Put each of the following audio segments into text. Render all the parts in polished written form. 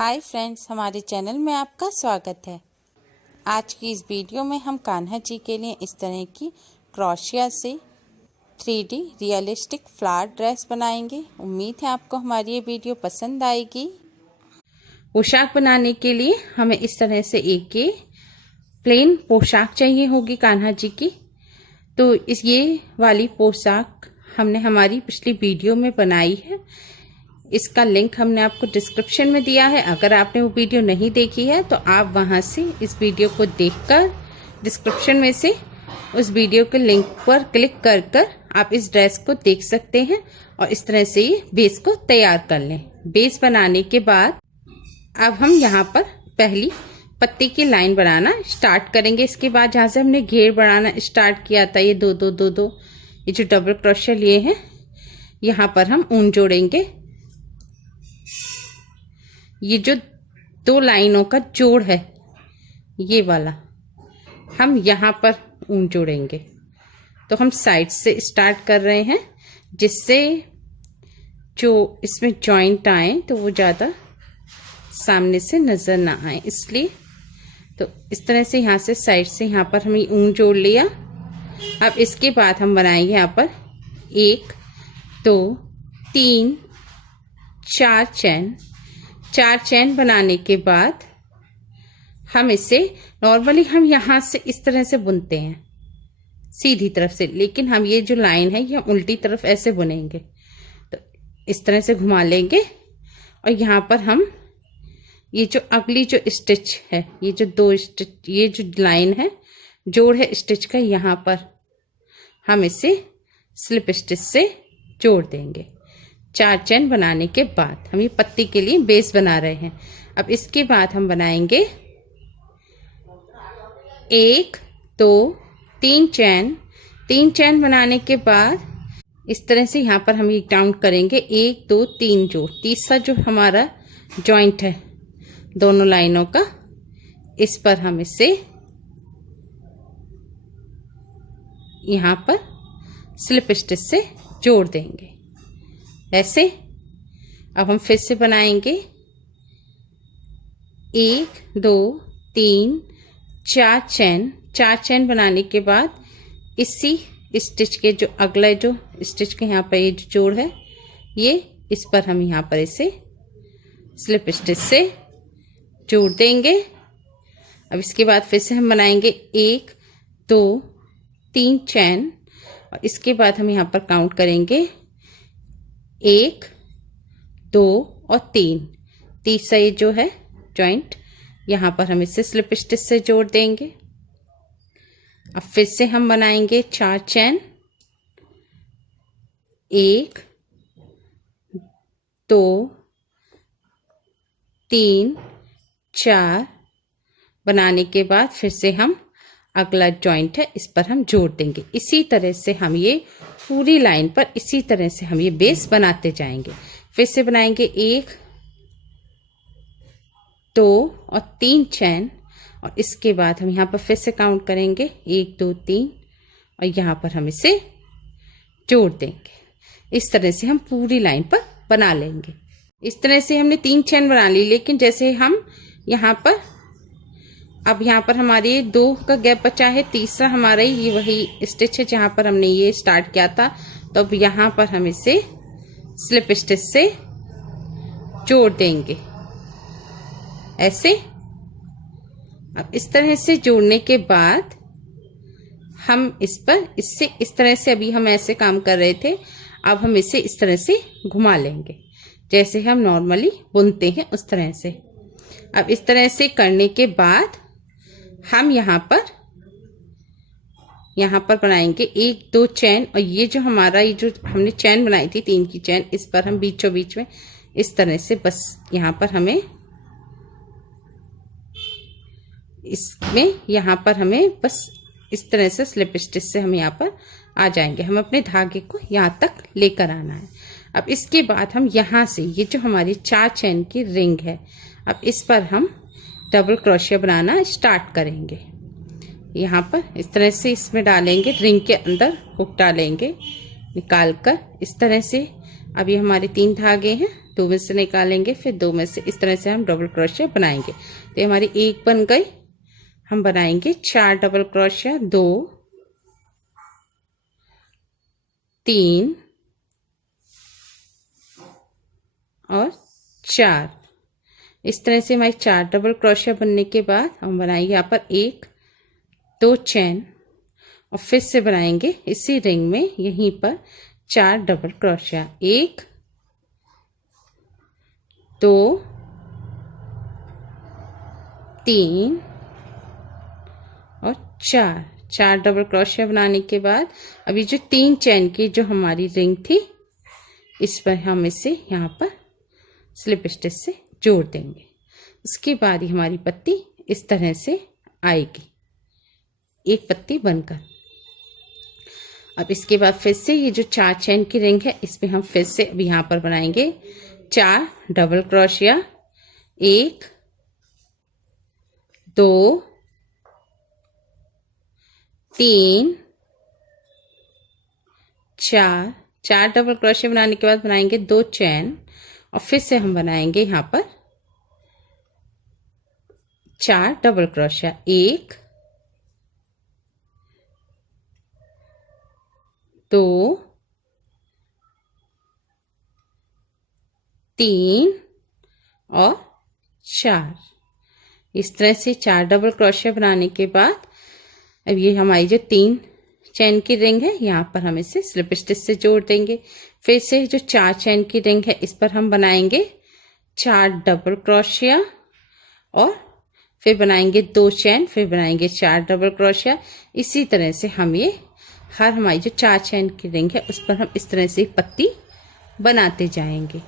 Hi friends, हमारे channel में आपका स्वागत है। आज की इस वीडियो में हम कान्हा जी के लिए इस तरह की क्रोशिया से 3D रियलिस्टिक फ्लावर ड्रेस बनाएंगे। उम्मीद है आपको हमारी ये वीडियो पसंद आएगी। पोशाक बनाने के लिए हमें इस तरह से एक ये प्लेन पोशाक चाहिए होगी कान्हा जी की। तो ये वाली पोशाक हमने हमारी पिछली वीडियो में बनाई है। इसका लिंक हमने आपको डिस्क्रिप्शन में दिया है। अगर आपने वो वीडियो नहीं देखी है तो आप वहां से इस वीडियो को देखकर डिस्क्रिप्शन में से उस वीडियो के लिंक पर क्लिक कर आप इस ड्रेस को देख सकते हैं और इस तरह से ये बेस को तैयार कर लें। बेस बनाने के बाद अब हम यहाँ पर पहली पत्ती की लाइन बनाना स्टार्ट करेंगे। इसके बाद जहाँ से हमने घेर बनाना स्टार्ट किया था, ये दो ये जो डबल क्रोशिया लिए हैं, यहाँ पर हम ऊन जोड़ेंगे। ये जो दो लाइनों का जोड़ है ये वाला, हम यहाँ पर ऊन जोड़ेंगे। तो हम साइड से स्टार्ट कर रहे हैं जिससे जो इसमें जॉइंट आए तो वो ज़्यादा सामने से नज़र ना आए, इसलिए तो इस तरह से यहाँ से साइड से यहाँ पर हमने ऊन जोड़ लिया। अब इसके बाद हम बनाएंगे यहाँ पर 1 2 3 4 चैन। 4 चैन बनाने के बाद हम इसे नॉर्मली हम यहाँ से इस तरह से बुनते हैं सीधी तरफ से, लेकिन हम ये जो लाइन है ये उल्टी तरफ ऐसे बुनेंगे। तो इस तरह से घुमा लेंगे और यहाँ पर हम ये जो अगली जो स्टिच है, ये जो 2 स्टिच, ये जो लाइन है जोड़ है स्टिच का, यहाँ पर हम इसे स्लिप स्टिच से जोड़ देंगे। 4 चैन बनाने के बाद हम ये पत्ती के लिए बेस बना रहे हैं। अब इसके बाद हम बनाएंगे 1 2 3 चैन। 3 चैन बनाने के बाद इस तरह से यहाँ पर हम ये काउंट करेंगे 1 2 3 जोड़। तीसरा जो हमारा जॉइंट है दोनों लाइनों का, इस पर हम इसे यहाँ पर स्लिप स्टिच से जोड़ देंगे ऐसे। अब हम फिर से बनाएंगे 1 2 3 4 चैन। 4 चैन बनाने के बाद इसी स्टिच के जो अगला जो स्टिच के यहाँ पर ये जो जोड़ है ये, इस पर हम यहाँ पर इसे स्लिप स्टिच से जोड़ देंगे। अब इसके बाद फिर से हम बनाएंगे 1 2 3 चैन और इसके बाद हम यहाँ पर काउंट करेंगे 1 2 और 3। तीसरा ये जो है जॉइंट, यहाँ पर हम इसे स्लिप स्टिच से जोड़ देंगे। अब फिर से हम बनाएंगे 4 चैन। 1 2 3 4 बनाने के बाद फिर से हम अगला जॉइंट है इस पर हम जोड़ देंगे। इसी तरह से हम ये पूरी लाइन पर इसी तरह से हम ये बेस बनाते जाएंगे। फिर से बनाएंगे 1 2 और 3 चैन और इसके बाद हम यहाँ पर फिर से काउंट करेंगे 1 2 3 और यहाँ पर हम इसे जोड़ देंगे। इस तरह से हम पूरी लाइन पर बना लेंगे। इस तरह से हमने 3 चैन बना ली, लेकिन जैसे हम यहाँ पर अब यहाँ पर हमारे 2 का गैप बचा है, तीसरा हमारा ये वही स्टिच है जहाँ पर हमने ये स्टार्ट किया था। तो अब यहाँ पर हम इसे स्लिप स्टिच से जोड़ देंगे ऐसे। अब इस तरह से जोड़ने के बाद हम इस पर इससे इस तरह से, अभी हम ऐसे काम कर रहे थे, अब हम इसे इस तरह से घुमा लेंगे जैसे हम नॉर्मली बुनते हैं उस तरह से। अब इस तरह से करने के बाद हम यहाँ पर बनाएंगे 1 2 चैन और ये जो हमारा ये जो हमने चैन बनाई थी 3 की चैन, इस पर हम बीचों बीच में इस तरह से बस यहाँ पर हमें बस इस तरह से स्लिप स्टिच से हम यहाँ पर आ जाएंगे। हम अपने धागे को यहाँ तक लेकर आना है। अब इसके बाद हम यहाँ से ये जो हमारी 4 चैन की रिंग है, अब इस पर हम डबल क्रोशिया बनाना स्टार्ट करेंगे। यहाँ पर इस तरह से इसमें डालेंगे, रिंग के अंदर हुक डालेंगे निकाल कर इस तरह से। अब ये हमारे 3 धागे हैं, दो में से निकालेंगे, फिर दो में से, इस तरह से हम डबल क्रोशिया बनाएंगे। तो हमारी एक बन गई। हम बनाएंगे 4 डबल क्रोशिया, 2 3 और 4। इस तरह से हमारी 4 डबल क्रोशिया बनने के बाद हम बनाएंगे यहाँ पर 1 2 चैन और फिर से बनाएंगे इसी रिंग में यहीं पर 4 डबल क्रोशिया, 1 2 3 और 4 डबल क्रोशिया बनाने के बाद अभी जो 3 चैन की जो हमारी रिंग थी, इस पर हम इसे यहाँ पर स्लिप स्टिच से जोड़ देंगे। उसके बाद ही हमारी पत्ती इस तरह से आएगी, एक पत्ती बनकर। अब इसके बाद फिर से ये जो 4 चैन की रिंग है, इसमें हम फिर से अब यहाँ पर बनाएंगे 4 डबल क्रोशिया, 1 2 3 4 डबल क्रोशिया बनाने के बाद बनाएंगे 2 चैन और फिर से हम बनाएंगे यहाँ पर 4 डबल क्रोशिया, 1 2 3 और 4। इस तरह से 4 डबल क्रोशिया बनाने के बाद अब ये हमारी जो 3 चैन की रिंग है, यहाँ पर हम इसे स्लिप स्टिच से जोड़ देंगे। फिर से जो 4 चैन की रिंग है, इस पर हम बनाएंगे 4 डबल क्रोशिया और फिर बनाएंगे 2 चैन, फिर बनाएंगे 4 डबल क्रोशिया। इसी तरह से हम ये हर हमारी जो 4 चैन की रिंग है, उस पर हम इस तरह से पत्ती बनाते जाएंगे।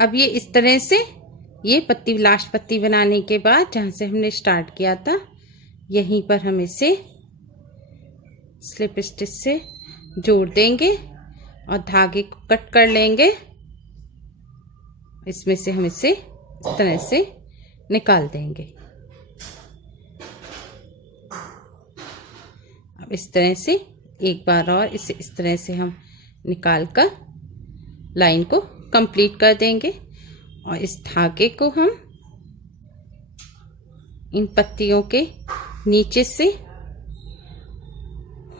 अब ये इस तरह से ये पत्ती, लास्ट पत्ती बनाने के बाद जहाँ से हमने स्टार्ट किया था, यहीं पर हम इसे स्लिप स्टिच से जोड़ देंगे और धागे को कट कर लेंगे। इसमें से हम इसे इस तरह से निकाल देंगे। अब इस तरह से एक बार और इसे इस तरह से हम निकाल कर लाइन को कंप्लीट कर देंगे और इस धागे को हम इन पत्तियों के नीचे से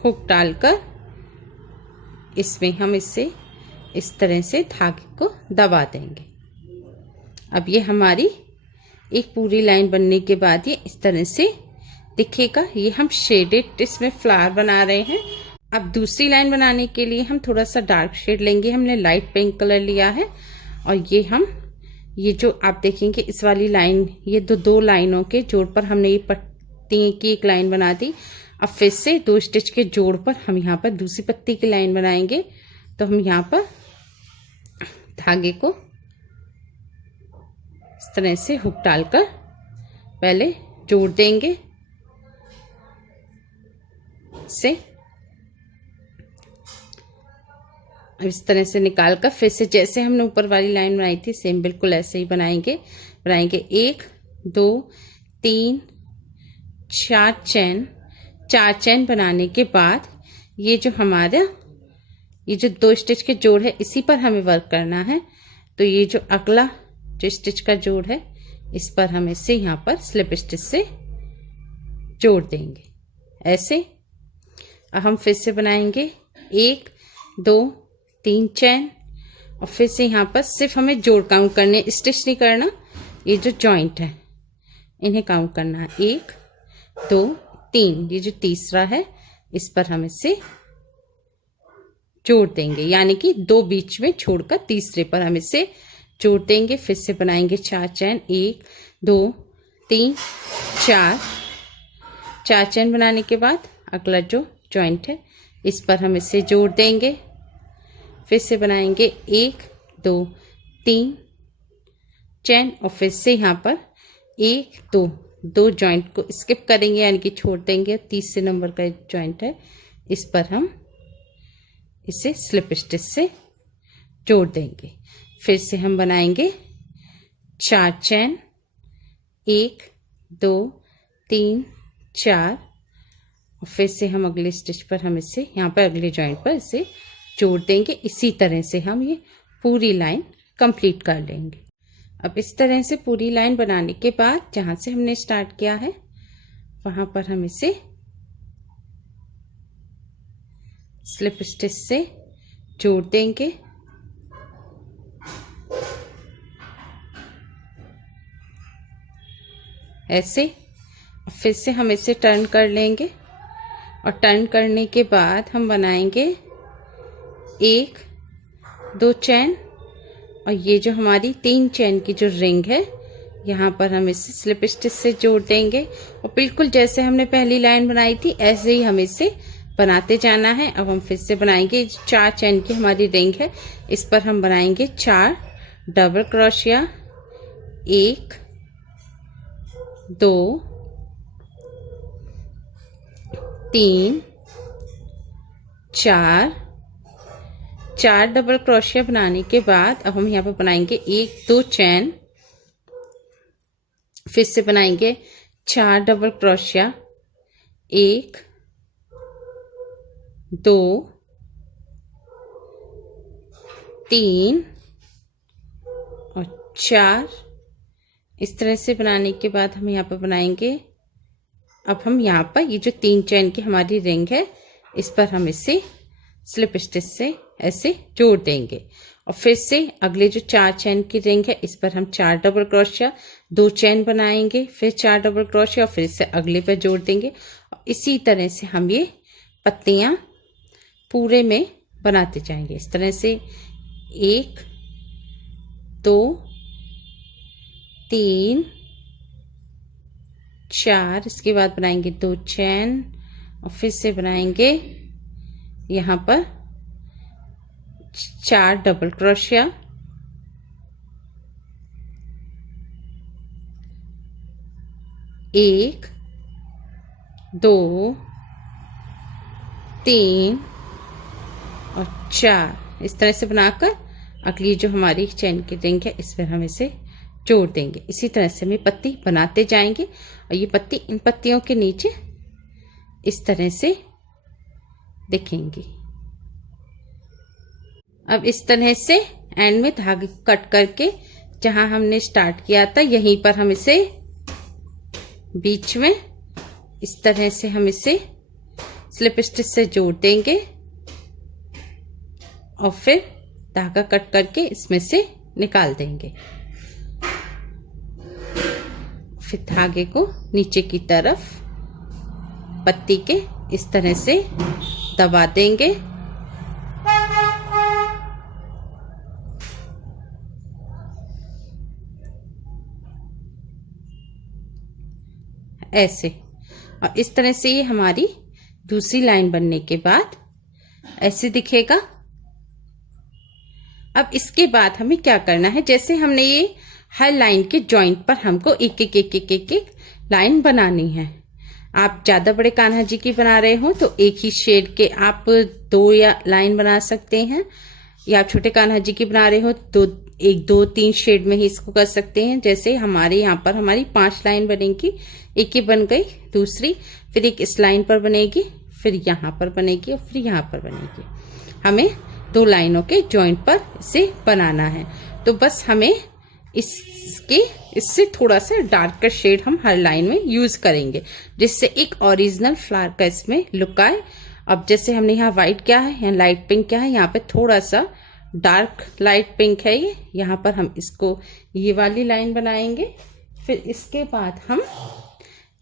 हुक डालकर इसमें हम इसे इस तरह से धागे को दबा देंगे। अब ये हमारी एक पूरी लाइन बनने के बाद ये इस तरह से दिखेगा। ये हम शेडेड इसमें फ्लावर बना रहे हैं। अब दूसरी लाइन बनाने के लिए हम थोड़ा सा डार्क शेड लेंगे। हमने लाइट पिंक कलर लिया है और ये जो आप देखेंगे इस वाली लाइन, ये दो लाइनों के जोड़ पर हमने ये पत्ती की एक लाइन बना दी। अब फिर से 2 स्टिच के जोड़ पर हम यहाँ पर दूसरी पत्ती की लाइन बनाएंगे। तो हम यहाँ पर धागे को इस तरह से हुक डालकर पहले जोड़ देंगे से। अब इस तरह से निकालकर फिर से जैसे हमने ऊपर वाली लाइन बनाई थी, सेम बिल्कुल ऐसे ही बनाएंगे। 1 2 3 4 चैन। 4 चैन बनाने के बाद ये जो हमारा ये जो 2 स्टिच के जोड़ है, इसी पर हमें वर्क करना है। तो ये जो अगला जो स्टिच का जोड़ है, इस पर हम इसे यहाँ पर स्लिप स्टिच से जोड़ देंगे ऐसे। अब हम फिर से बनाएंगे 1 2 3 चैन और फिर से यहाँ पर सिर्फ हमें जोड़ काउंट करने, स्टिच नहीं करना। ये जो जॉइंट है इन्हें काउंट करना है। 1 2 3, ये जो तीसरा है इस पर हम इसे जोड़ देंगे, यानी कि 2 बीच में छोड़कर तीसरे पर हम इसे जोड़ देंगे। फिर से बनाएंगे 4 चैन। 1 2 3 4 चैन बनाने के बाद अगला जो जॉइंट है इस पर हम इसे जोड़ देंगे। फिर से बनाएंगे 1 2 3 चैन और फिर से यहाँ पर 1 2 जॉइंट को स्किप करेंगे, यानी कि छोड़ देंगे। तीसरे नंबर का जॉइंट है, इस पर हम इसे स्लिप स्टिच से जोड़ देंगे। फिर से हम बनाएंगे 4 चैन। 1 2 3 4 और फिर से हम अगले स्टिच पर हम इसे यहाँ पर अगले जॉइंट पर इसे जोड़ देंगे। इसी तरह से हम ये पूरी लाइन कंप्लीट कर लेंगे। अब इस तरह से पूरी लाइन बनाने के बाद जहाँ से हमने स्टार्ट किया है वहाँ पर हम इसे स्लिप स्टिच से जोड़ देंगे। ऐसे फिर से हम इसे टर्न कर लेंगे और टर्न करने के बाद हम बनाएंगे 1 2 चैन और ये जो हमारी 3 चैन की जो रिंग है यहाँ पर हम इसे स्लिप स्टिच से जोड़ देंगे और बिल्कुल जैसे हमने पहली लाइन बनाई थी ऐसे ही हमें इसे बनाते जाना है। अब हम फिर से बनाएंगे 4 चैन की हमारी रिंग है, इस पर हम बनाएंगे 4 डबल क्रोशिया, 1 2 3 4 डबल क्रोशिया बनाने के बाद अब हम यहाँ पर बनाएंगे 1 2 चैन, फिर से बनाएंगे 4 डबल क्रोशिया, 1 2 3 और 4। इस तरह से बनाने के बाद हम यहाँ पर बनाएंगे, अब हम यहाँ पर ये जो 3 चैन की हमारी रिंग है इस पर हम इसे स्लिप स्टिच से ऐसे जोड़ देंगे और फिर से अगले जो 4 चैन की रिंग है इस पर हम 4 डबल क्रोशिया, 2 चैन बनाएंगे, फिर 4 डबल क्रोशिया और फिर से अगले पर जोड़ देंगे और इसी तरह से हम ये पत्तियां पूरे में बनाते जाएंगे। इस तरह से 1 2 3 4, इसके बाद बनाएंगे 2 चैन और फिर से बनाएंगे यहाँ पर 4 डबल क्रोशिया, 1 2 3 और 4। इस तरह से बनाकर अगली जो हमारी चैन की रिंग है इस पर हम इसे जोड़ देंगे। इसी तरह से हम पत्ती बनाते जाएंगे और ये पत्ती इन पत्तियों के नीचे इस तरह से दिखेंगी। अब इस तरह से एंड में धागे कट करके जहां हमने स्टार्ट किया था यहीं पर हम इसे बीच में इस तरह से हम इसे स्लिप स्टिच से जोड़ देंगे और फिर धागा कट करके इसमें से निकाल देंगे। फिर धागे को नीचे की तरफ पत्ती के इस तरह से दबा देंगे। ऐसे और इस तरह से ये हमारी दूसरी लाइन बनने के बाद ऐसे दिखेगा। अब इसके बाद हमें क्या करना है, जैसे हमने ये हर लाइन के जॉइंट पर हमको एक एक एक एक एक एक लाइन बनानी है। आप ज्यादा बड़े कान्हा जी की बना रहे हो तो एक ही शेड के आप 2 या लाइन बना सकते हैं, या आप छोटे कान्हा जी की बना रहे हो तो 1 2 3 शेड में ही इसको कर सकते हैं। जैसे हमारे यहाँ पर हमारी 5 लाइन बनेगी, एक ही बन गई, दूसरी फिर एक इस लाइन पर बनेगी, फिर यहाँ पर बनेगी और फिर यहाँ पर बनेगी। हमें 2 लाइनों के जॉइंट पर इसे बनाना है। तो बस हमें इससे थोड़ा सा डार्कर शेड हम हर लाइन में यूज करेंगे जिससे एक ओरिजिनल फ्लावर का इसमें लुक आए। अब जैसे हमने यहाँ व्हाइट क्या है, यहाँ लाइट पिंक क्या है, यहाँ पे थोड़ा सा डार्क लाइट पिंक है ये, यहाँ पर हम इसको ये वाली लाइन बनाएंगे। फिर इसके बाद हम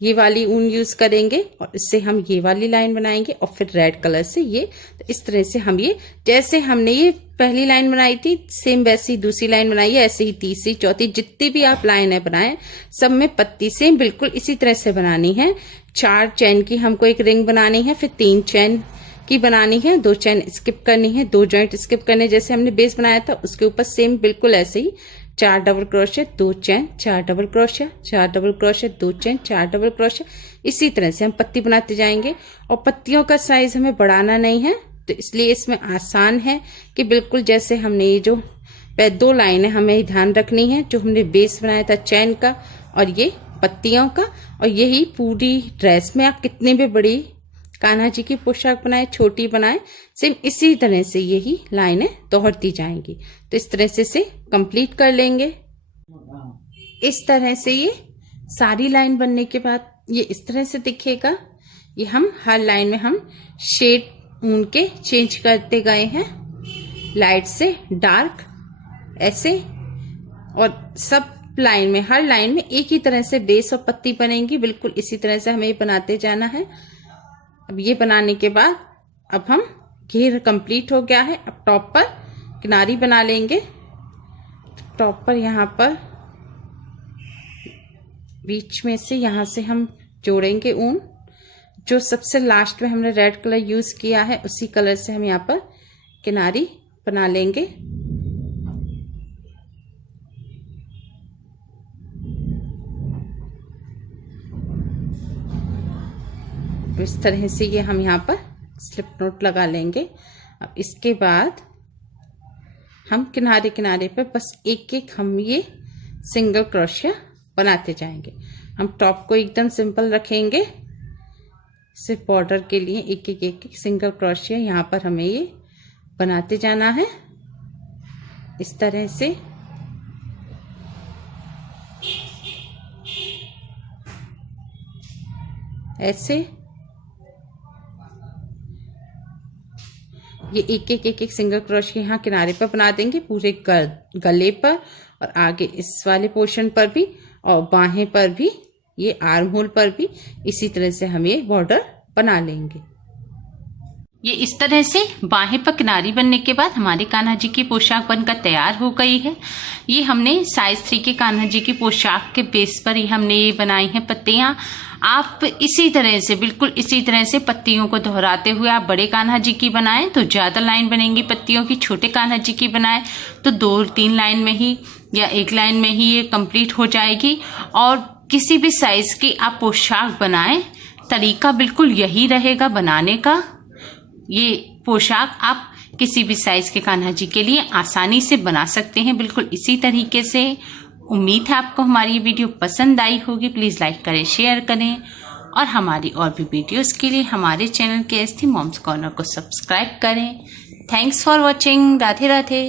ये वाली ऊन यूज करेंगे और इससे हम ये वाली लाइन बनाएंगे और फिर रेड कलर से ये। तो इस तरह से हम ये जैसे हमने ये पहली लाइन बनाई थी सेम वैसे ही दूसरी लाइन बनाई है, ऐसे ही तीसरी चौथी जितनी भी आप लाइनें बनाएं सब में पत्ती सेम बिल्कुल इसी तरह से बनानी है। 4 चैन की हमको एक रिंग बनानी है, फिर 3 चैन की बनानी है, 2 चैन स्किप करनी है, 2 जॉइंट स्किप करने जैसे हमने बेस बनाया था उसके ऊपर सेम बिल्कुल ऐसे ही 4 डबल क्रोशिया, 2 चैन, 4 डबल क्रोशिया, 4 डबल क्रोशिया, 2 चैन, 4 डबल क्रोशिया। इसी तरह से हम पत्ती बनाते जाएंगे और पत्तियों का साइज हमें बढ़ाना नहीं है तो इसलिए इसमें आसान है कि बिल्कुल जैसे हमने ये जो 2 लाइनें हमें ध्यान रखनी है, जो हमने बेस बनाया था चैन का और ये पत्तियों का, और यही पूरी ड्रेस में आप कितनी भी बड़ी कान्हा जी की पोशाक बनाए, छोटी बनाए, सेम इसी तरह से यही लाइनें दोहरती जाएंगी। तो इस तरह से कंप्लीट कर लेंगे। इस तरह से ये सारी लाइन बनने के बाद ये इस तरह से दिखेगा। ये हम हर लाइन में हम शेड ऊन के चेंज करते गए हैं, लाइट से डार्क ऐसे, और सब लाइन में, हर लाइन में एक ही तरह से बेस और पत्ती बनेंगी। बिल्कुल इसी तरह से हमें ये बनाते जाना है। अब ये बनाने के बाद अब हम घेर कंप्लीट हो गया है। अब टॉप पर किनारी बना लेंगे। टॉप पर यहाँ पर बीच में से यहाँ से हम जोड़ेंगे ऊन। जो सबसे लास्ट में हमने रेड कलर यूज किया है उसी कलर से हम यहाँ पर किनारी बना लेंगे। इस तरह से ये हम यहाँ पर स्लिप नोट लगा लेंगे। अब इसके बाद हम किनारे किनारे पर बस एक एक हम ये सिंगल क्रोशिया बनाते जाएंगे। हम टॉप को एकदम सिंपल रखेंगे, सिर्फ बॉर्डर के लिए एक एक सिंगल क्रोशिया यहाँ पर हमें ये बनाते जाना है। इस तरह से ऐसे ये एक एक सिंगल क्रोशिया यहाँ किनारे पर बना देंगे, पूरे गले पर और आगे इस वाले पोर्शन पर भी, और बाहें पर भी, ये आर्म होल पर भी इसी तरह से हम ये बॉर्डर बना लेंगे। ये इस तरह से बाहें पर किनारी बनने के बाद हमारी कान्हा जी की पोशाक बनकर तैयार हो गई है। ये हमने साइज 3 के कान्हा जी की पोशाक के बेस पर ही हमने ये बनाई हैं पत्तियां। आप इसी तरह से, बिल्कुल इसी तरह से पत्तियों को दोहराते हुए आप बड़े कान्हा जी की बनाएं तो ज्यादा लाइन बनेंगी पत्तियों की। छोटे कान्हा जी की बनाएं तो 2-3 लाइन में ही या 1 लाइन में ही ये कंप्लीट हो जाएगी। और किसी भी साइज की आप पोशाक बनाएं, तरीका बिल्कुल यही रहेगा बनाने का। ये पोशाक आप किसी भी साइज के कान्हा जी के लिए आसानी से बना सकते हैं, बिल्कुल इसी तरीके से। उम्मीद है आपको हमारी ये वीडियो पसंद आई होगी। प्लीज लाइक करें, शेयर करें, और हमारी और भी वीडियोस के लिए हमारे चैनल के एस्थी मॉम्स कॉर्नर को सब्सक्राइब करें। Thanks for watching. Radhe Radhe.